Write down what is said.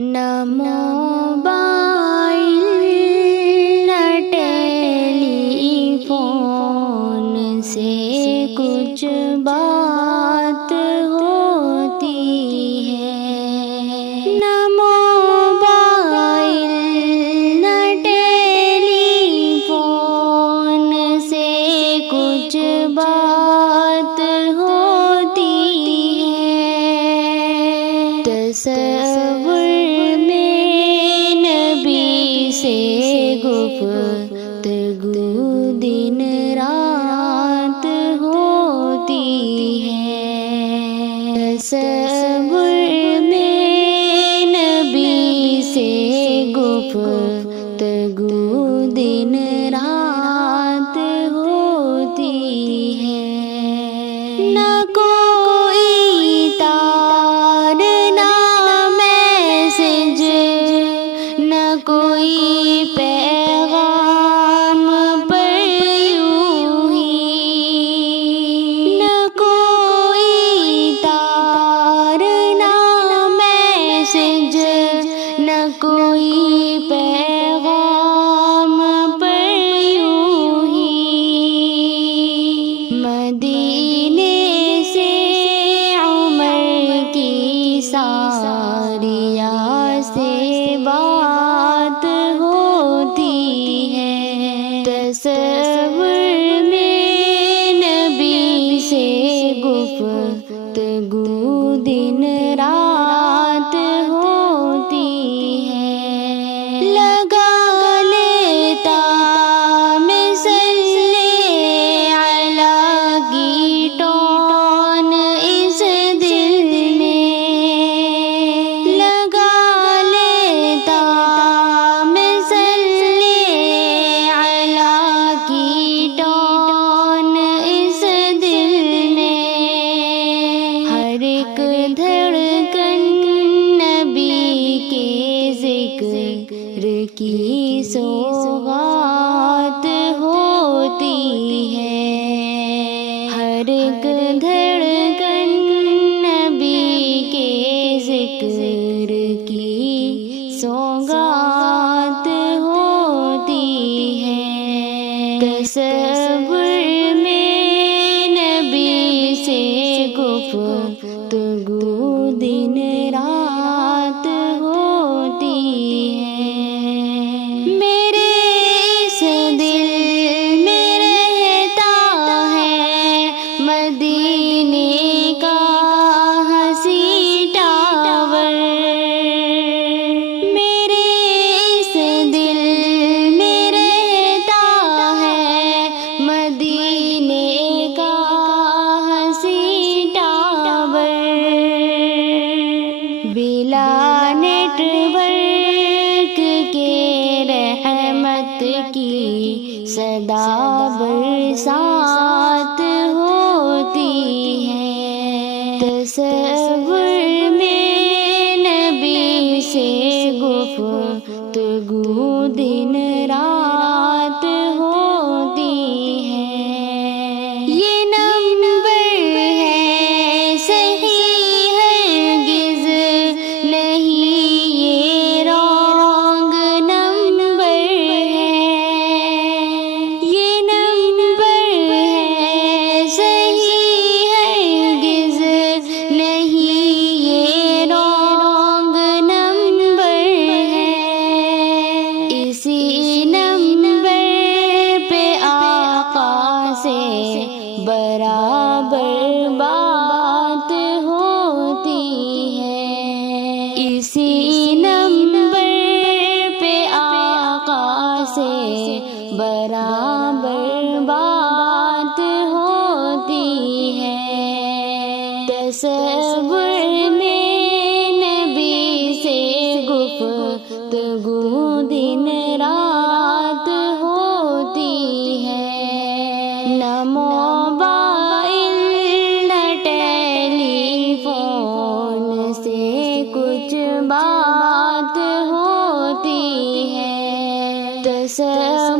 نہ موبائل نہ ٹیلی فون سے کچھ بات ہوتی ہے، نہ موبائل نہ ٹیلی فون سے کچھ بات ہوتی ہے۔ تصور سے گفتگو دن رات ہوتی ہے، تصور میں نبی سے گفتگو دن رات ہوتی ہے۔ نہ کوئی تار نہ میسج نہ کوئی پیغام پر یوں ہی، نہ کوئی تار نہ میسج نہ کوئی پیغام پر یوں ہی، مدینے سے عمر کی ساریہ سے بات ہوتی ہے، تصور میں نبی سے گفتگو دن رات ہوتی ہے۔ لگا لیتا میں صلی علی کی ٹون اس دل میں، لگا لیتا میں صلی علی کی ٹون اس دل میں، ہر ایک دھڑکن نبی کے ذکر کی سوغات ہوتی ہے، ہر ایک دھڑکن نبی کے ذکر کی سوغات ہوتی ہے۔ تصور میں نبی سے گفتگو دن رات ہوتی ہے۔ میرے اس دل میں رہتا ہے مدینے کا حسین ٹاور، میرے اس دل میں رہتا ہے مدینے کا حسین ٹاور، بلا نیٹ ورک کے رحمت کی صدا برسات ہوتی ہے، تصور میں نبی سے گفتگو دن رات ہوتی ہے۔ یہ نمبر ہے صحیح ہرگز نہیں، یہ رانگ نمبر ہے، یہ نمبر ہے صحیح ہرگز نہیں، یہ رانگ نمبر ہے، اسی نمبر پہ آقا سے برابر بات ہوتی ہے، اسی نمبر پہ آقا سے برابر بات ہوتی ہے۔ تصور میں نبی سے گفتگو دن رات ہوتی ہے، نہ موبائل نہ ٹیلی فون سے کچھ بات ہوتی ہے، تصور